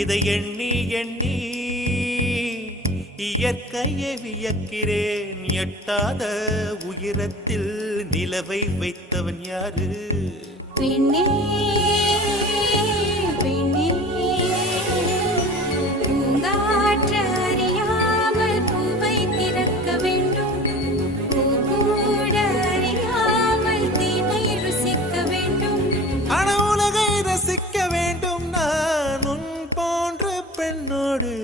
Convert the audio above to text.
இதை எண்ணி எண்ணி இயற்கையை வியக்கிறேன். எட்டாத உயரத்தில் நிலவை வைத்தவன் யாரு? பெண்ணே பெண்ணே பூங்காற்று அறியாமல் பூவை திறக்க வேண்டும். பூக்கூட அறியாமல் தீமை ருசிக்க வேண்டும். ஆனா உலகை ரசிக்க வேண்டும் நான் உன் போன்ற பெண்ணோடு.